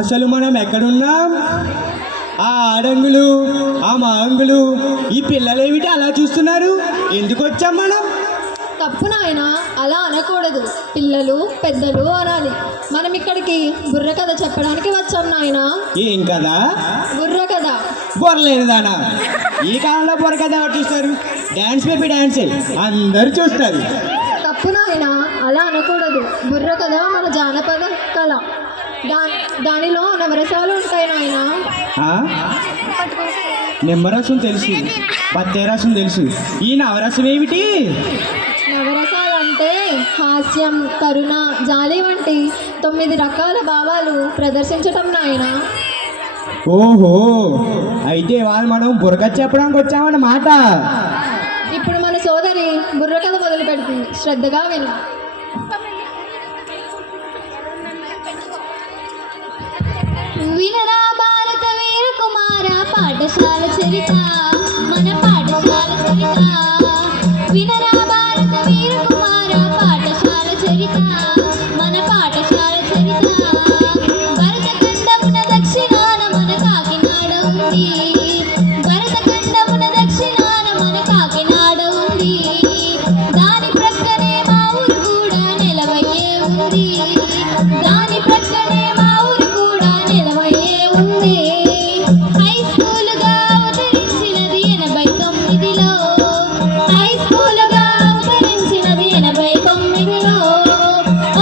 అసలు మనం ఎక్కడున్నాం? ఆ ఆడంగులు ఆ మాంగులు ఈ పిల్లలు ఏమిటి అలా చూస్తున్నారు? ఎందుకు వచ్చాం మనం? తప్పు నాయన, అలా అనకూడదు. పిల్లలు పెద్దలు అనాలి. మనం ఇక్కడికి బుర్ర కథ చెప్పడానికి వచ్చాం నాయన. ఏం కదా? బుర్ర కథ. బుర్రలేనిదానా? ఈ కాలంలో బుర్ర కథ ఎవరు చూస్తారు? డాన్స్ బేబీ డాన్స్ అందరు చూస్తారు. తప్పు నాయన, అలా అనకూడదు. బుర్ర కథ మన జానపద కళ. దానిలో నవరసాలు ఉంటాయి నాయన. నిమ్మరసం తెలుసు, పత్తే రసం తెలుసు, ఈ నవరసం ఏమిటి? నవరసాలు అంటే హాస్యం, కరుణ, జాలి వంటి 9 రకాల భావాలు ప్రదర్శించటం నాయన. ఓహో, అయితే వాళ్ళు మనం బుర్రకథ చెప్పడానికి వచ్చామన్నమాట. ఇప్పుడు మన సోదరి బుర్ర కథ మొదలు పెడుతుంది, శ్రద్ధగా విను. వినరా భారత వీర కుమార పాఠశాల చరిత, మన పాఠశాల చరిత. వినరా భారత వీర కుమార పాఠశాల చరిత, మన పాఠశాల చరిత. భరతఖండమున దక్షిణాన మన కాకినాడ ఉంది, భరతఖండమున దక్షిణాన మన కాకినాడ ఉంది. దాని ప్రక్కనే మా ఊరు కూడా నిలవయ్యే ఉంది, దాని ప్రక్కనే మా ఊరు కూడా నిలవయ్యే ఉంది. హై స్కూలుగా అవతరించినది 89లో, హై స్కూలుగా అవతరించినది 89లో.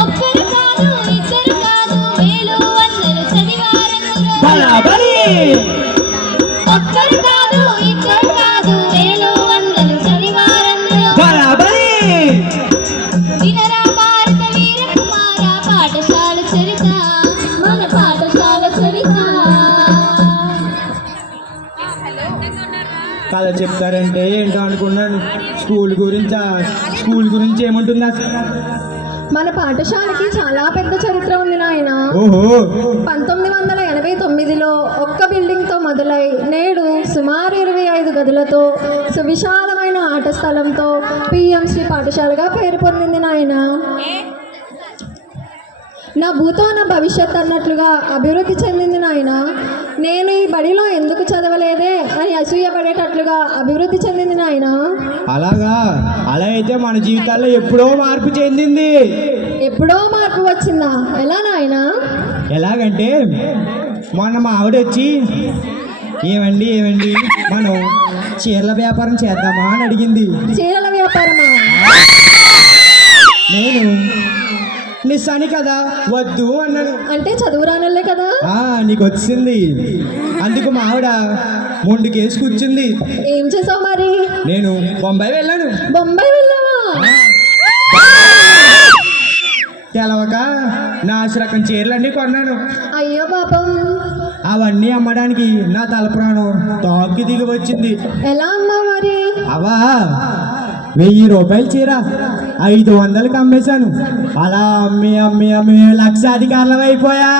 ఒక్కరు కాదు ఇద్దరు కాదు వేలు వందలు చదివారెందరో, ఒక్కరు కాదు ఇద్దరు కాదు వేలు వందలు చదివారెందరో. వినరా భారత వీర కుమార పాఠశాల చరిత, మన పాఠశాల చరిత. కథ చెప్తారంటే ఏంటో అనుకున్నాను. స్కూల్ గురించి ఏముంటుంది అసలు? మన పాఠశాలకి చాలా పెద్ద చరిత్ర ఉంది నాయన. ఓహో, 1989లో ఒక్క బిల్డింగ్తో మొదలై నేడు సుమారు 25 గదులతో సువిశాలమైన ఆట స్థలంతో పిఎంశ్రీ పాఠశాలగా పేరు పొందింది నాయన. నా భూతో నా భవిష్యత్ అన్నట్లుగా అభివృద్ధి చెందింది నాయన. నేను ఈ బడిలో ఎందుకు చదవలేదే అని అసూయపడేటట్లుగా అభివృద్ధి చెందింది నాయన. అలాగా? అలా అయితే మన జీవితాల్లో ఎప్పుడో మార్పు చెందింది. ఎప్పుడో మార్పు వచ్చిందా? ఎలా నాయన? ఎలాగంటే మొన్న మా ఆవిడ వచ్చి ఏమండి మనం చీరల వ్యాపారం చేద్దామా అని అడిగింది. చీరల వ్యాపారమా? నేను నిస్సాని కదా వద్దు అన్నాను. అంటే చదువురానోళ్ళే కదా. నీకు వచ్చింది. అందుకు మా ఆవిడ మొండికేసి కూర్చుంది. ఏం చేసావు మరి? నేను బొంబాయి వెళ్ళాను. బొంబాయి వెళ్ళావా? తెలవక నాశరకం చీరలన్నీ కొన్నాను. అయ్యో పాపం. అవన్నీ అమ్మడానికి నా తల ప్రాణం తాకి దిగి వచ్చింది. ఎలా అమ్మా మరి? అవా 1000 రూపాయల చీర 500కి అమ్మేశాను. అలా అమ్మి అమ్మి అమ్మి లక్షాధికారులం అయిపోయా.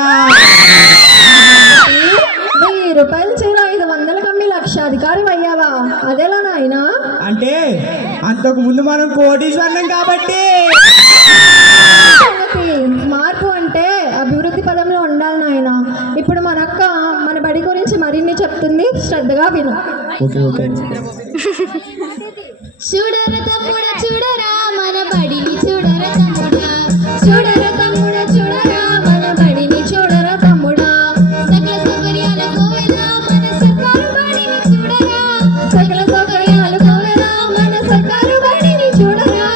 1000 రూపాయల చీర 500కి అమ్మి లక్షాధికారి అయ్యావా? అదేలా నాయనా? అంటే అంతకు ముందు మనం కోటీశ్వరం కాబట్టి. మార్పు అంటే అభివృద్ధి పదంలో ఉండాలి నాయన. ఇప్పుడు మన అక్క మన బడి గురించి మరిన్ని చెప్తుంది, శ్రద్ధగా విను. చూడర తమ్ముడా చూడరా మన బడిని చూడరా తమ్ముడా, చూడరా తమ్ముడా చూడరా మన బడిని చూడరా తమ్ముడా. సకల సౌకర్యాల కోవెలా మన సర్కారు బడిని చూడరా, సకల సౌకర్యాల కోవెలా మన సర్కారు బడిని చూడరా.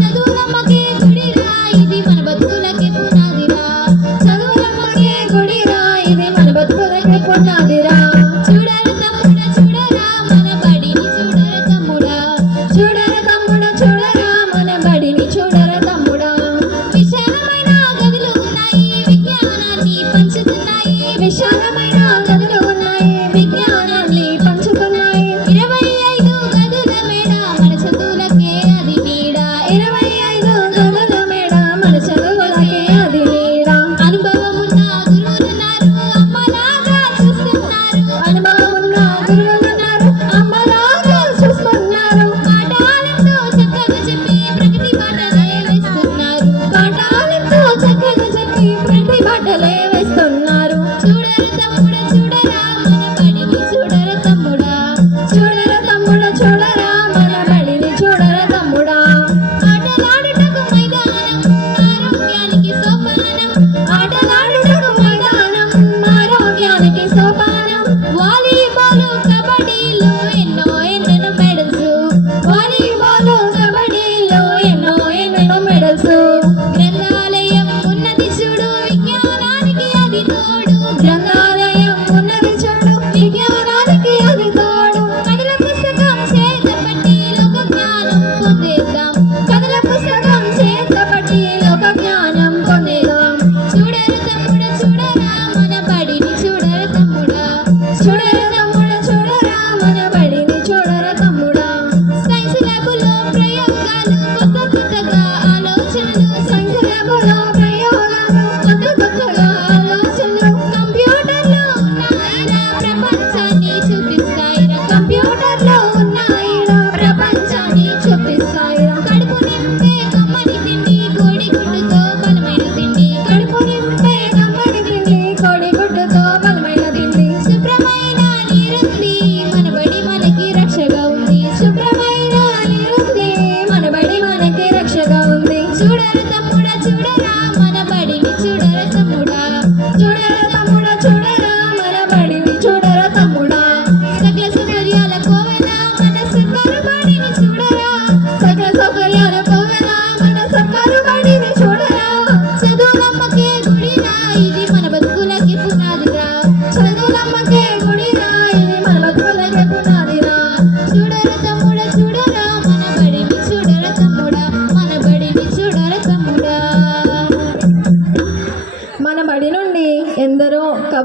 చదువులమ్మకే గుడిరా ఇది మన బతుకులకి పునాదిరా, చదువులమ్మకే గుడిరా ఇది మన బతుకులకి పునాదిరా. చూడరా తమ్ముడా చూడరా మన బడిని చూడరా తమ్ముడా, చూడరా తమ్ముడా చూడరా మన బడిని చూడరా తమ్ముడా. విశాలమైన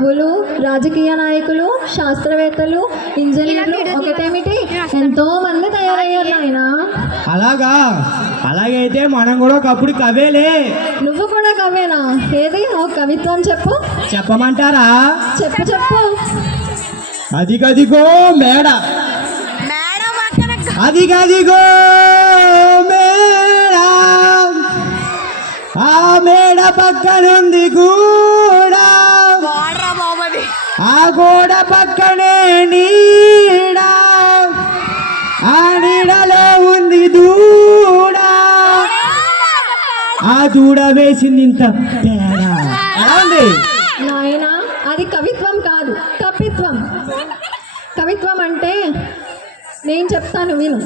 కవులు, రాజకీయ నాయకులు, శాస్త్రవేత్తలు, ఇంజనీర్లు ఒకటేమిటి ఎంతో మంది తయారయ్యారు నాయన. అలాగా? అలాగైతే మనం కూడా ఒకప్పుడు కవేలే. నువ్వు కూడా కవేనా? ఏది ఒక కవిత్వం చెప్పు. చెప్పమంటారా? చెప్పు చెప్పు. అదిగదిగో మేడ, అదిగదిగో మేడ, ఆ మేడ పక్కనుంది గూడ, ఆ గోడ పక్కనే నీడ, ఆ నీడలో ఉంది దూడ, ఆ దూడ వేసింది ఇంత తేడా. ఎలా ఉంది నాయనా అది కవిత్వం కాదు, కపిత్వం. కవిత్వం అంటే నేను చెప్తాను విను.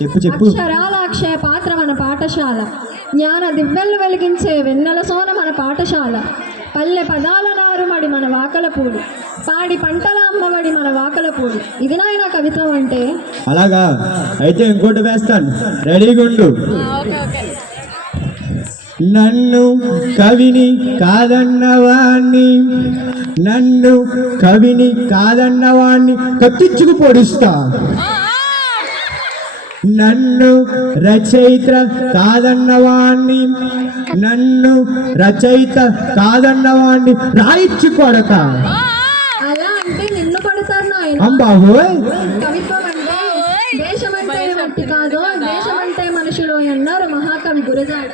చెప్పు చెప్పు. అక్షరాల అక్షయ పాత్ర మన పాఠశాల, జ్ఞాన దివ్యలు వెలిగించే వెన్నెల సోన మన పాఠశాల, పల్లె పదాల నారుమడి మన వాకలపూడి, పాడి పంటల అమ్మబడి మన వాకలపూడి. ఇది నాయన కవిత్వం అంటే. అలాగా? అయితే ఇంకోటి వేస్తాను, రెడీగా ఉండు. నన్ను కవిని కాదన్నవాణ్ణి, నన్ను కవిని కాదన్నవాణ్ణి కత్తిచ్చుకు పొడుస్తా, నన్ను రచయిత కాదన్నవాణ్ణి, నన్ను రచయిత కాదన్నవాణ్ణి రాయిచ్చు కొడతా. అలా అంటే నిన్ను పడతారు నాయన. అంబాబోయ్. కవిత్వం అంటే దేశమంటే మట్టి కాదు, దేశమంటే మనుషులు అన్నారు మహాకవి గురజాడ.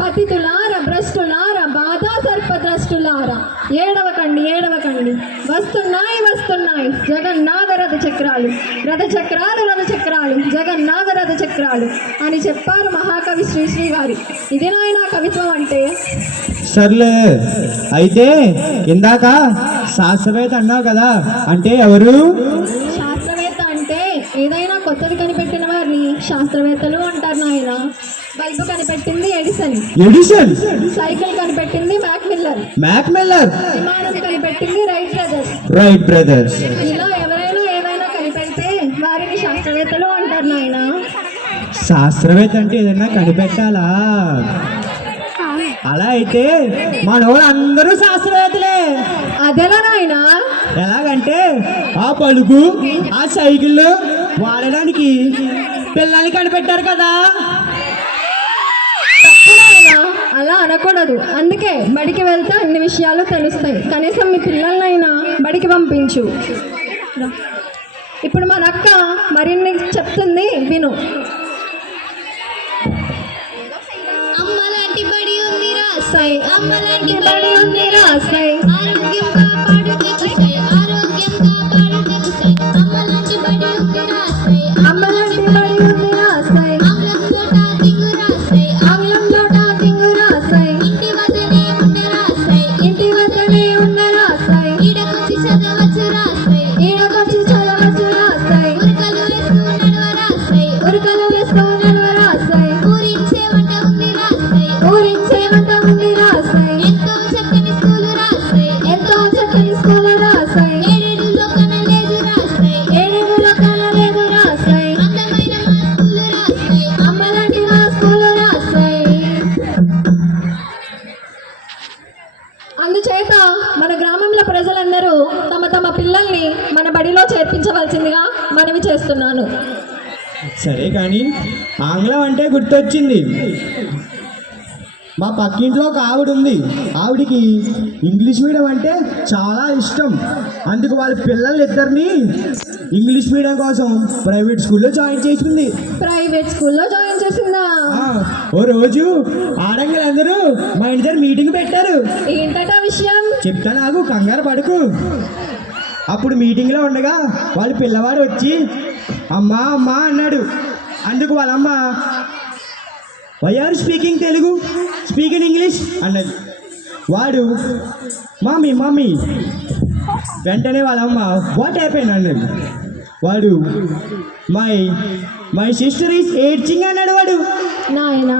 పతితులార భ్రష్టులార బాధా సర్పద్రష్టులారా, ఏడవకండి ఏడవకండి, వస్తున్నాయి వస్తున్నాయి జగన్నాథ రథ చక్రాలు, రథ చక్రాలు రథ చక్రాలు, జగన్నాథ రథ చక్రాలు అని చెప్పారు మహాకవి శ్రీశ్రీ గారు. ఇది నాయన కవిత్వం అంటే. సర్లే, అయితే ఇందాక శాస్త్రవేత్త అన్నావు కదా, అంటే ఎవరు? శాస్త్రవేత్త అంటే ఏదైనా కొత్తది కనిపెట్టిన వారిని శాస్త్రవేత్తలు అంటారు నాయన. బల్బు కనిపెట్టింది ఎడిసన్, ఎడిసన్. సైకిల్ కనిపెట్టింది మ్యాక్మిల్లర్, మ్యాక్మిల్లర్. విమానం కనిపెట్టింది రైట్ బ్రదర్స్. Right brothers. ఇలా ఎవరైనా ఏదైనా కనిపెడితే వారిని శాస్త్రవేత్తలు అంటారు నాయన. శాస్త్రవేత్త అంటే ఏదైనా కనిపెట్టాలా? అలా అయితే మన అందరూ శాస్త్రవేత్తలే. అదేలా నాయన? ఎలాగంటే ఆ పలుకు, ఆ సైకిల్ వాడడానికి పిల్లల్ని కనిపెట్టారు కదా. అలా అనకూడదు. అందుకే బడికి వెళ్తే అన్ని విషయాలు తెలుస్తాయి. కనీసం మీ పిల్లలనైనా బడికి పంపించు. ఇప్పుడు మన అక్క మరిన్ని చెప్తుంది విను. అమ్మలాంటి బడి ఉంది రాసై, అమ్మలాంటి బడి ఉంది రాసాయి, ఆరోగ్యం కాపాడు తెగుసై, ఆరోగ్యం కాపాడు తెగుసై, అమ్మలాంటి బడి ఉంది రాసై, అమ్మలాంటి బడి ఉంది రాసాయి, ఆంగ్లం తోట తింగు రాసై, ఆంగ్లం తోట తింగు రాసాయి, ఇంటి వద్దనే ఉండ రాసై, ఇంటి వద్దనే ఉన్న రాసాయి, ఈడకొచ్చి చదవచ్చు రాసై, ఈడకొచ్చి చదవచ్చు రాసాయి, ఉరకలు వేస్తూ నడవ రాసై, ఉరకలు వేస్తూ నడవ రాసాయి, ఊరించే వంట ఉంది రాసై, ఊరించే వంట ఉంది రాసాయి, ఎంతో చక్కని స్కూలు రాసై, ఎంతో చక్కని స్కూల్ రాసాయి, ఏడేడులో కనలేదు రాసై, ఏడేడులో కనలేదు రాసాయి, అందమైన మా స్కూలు రాసై, అమ్మలాంటి మా స్కూల్ రాసాయి. అందుచేత మన గ్రామంలో ప్రజలందరూ తమ తమ పిల్లల్ని మన బడిలో చేర్పించవలసిందిగా మనవి చేస్తున్నాను. సరే కానీ ఆంగ్లం అంటే గుర్తొచ్చింది. మా పక్కింట్లో ఒక ఆవిడ ఉంది. ఆవిడికి ఇంగ్లీష్ మీడియం అంటే చాలా ఇష్టం. అందుకు వాళ్ళ పిల్లలు ఇద్దరిని ఇంగ్లీష్ మీడియం కోసం ప్రైవేట్ స్కూల్లో జాయిన్ చేసింది. ప్రైవేట్ స్కూల్లో జాయిన్ చేసిందా? ఓ రోజు ఆడంగులందరూ మా ఇంటి దగ్గర మీటింగ్ పెట్టారు. ఏంటట విషయం? చెప్తా, నాకు కంగారు పడుకు. అప్పుడు మీటింగ్లో ఉండగా వాళ్ళ పిల్లవాడు వచ్చి అమ్మా అమ్మా అన్నాడు. అందుకు వాళ్ళమ్మ why are speaking Telugu, speaking English అన్నది. వాడు మమ్మీ మమ్మీ. వెంటనే వాళ్ళమ్మ వాట్ హ్యాపెన్ అన్నది. వాడు మై సిస్టర్ ఈస్ ఏడ్చింగ్ అన్నాడు. వాడు నాయనా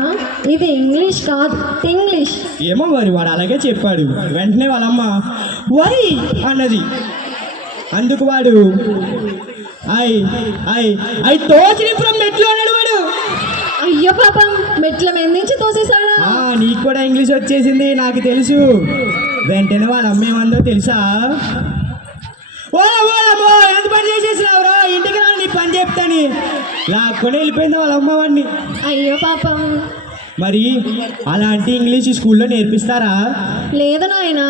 ఇది ఇంగ్లీష్ కాదు, ఇంగ్లీష్. ఏమో మరి వాడు అలాగే చెప్పాడు. వెంటనే వాళ్ళమ్మ వై అన్నది. అందుకు వాడు ఐ ఐ ఐ తోచిన ఫ్రమ్ మెట్లు అన్నాడు. వాడు అయ్యో పాపం, మెట్ల మీద నుంచి తోసేసాడా? నీకు కూడా ఇంగ్లీష్ వచ్చేసింది, నాకు తెలుసు. వెంటనే వాళ్ళ అమ్మ ఏమందో తెలుసా? ఓలమ్మో ఎంత పని చేసేసినావురా, ఇంటికి రా నీ పని చెప్తాని లాక్కొని వెళ్ళిపోయింది వాళ్ళ అమ్మ వాడిని. అయ్యో పాపం. మరి అలాంటి ఇంగ్లీష్ స్కూల్లో నేర్పిస్తారా? లేదు నాయన,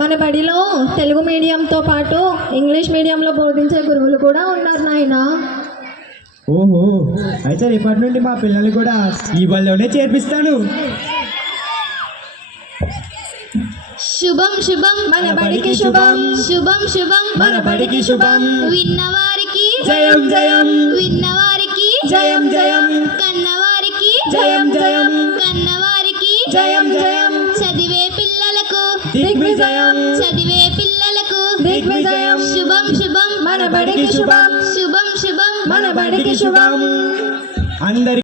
మన బడిలో తెలుగు మీడియంతో పాటు ఇంగ్లీష్ మీడియంలో బోధించే గురువులు కూడా ఉన్నారు నాయన. ఓహో, అయితే రేపటి నుండి మా పిల్లల్ని కూడా ఈ బడిలోనే చేర్పిస్తాను. శుభం శుభం మన బడికి శుభం, శుభం శుభం మన బడికి శుభం. విన్నవారికి జయం జయం, విన్నవారికి జయం జయం, కన్నవారికి జయం జయం, కన్నవారికి జయం జయం. చదివే పిల్లలకు దిగ్విజయం, చదివే పిల్లలకు దిగ్విజయం. శుభం శుభం మన బడికి శుభం, శుభం శుభం మన బడికి శుభం. అందరి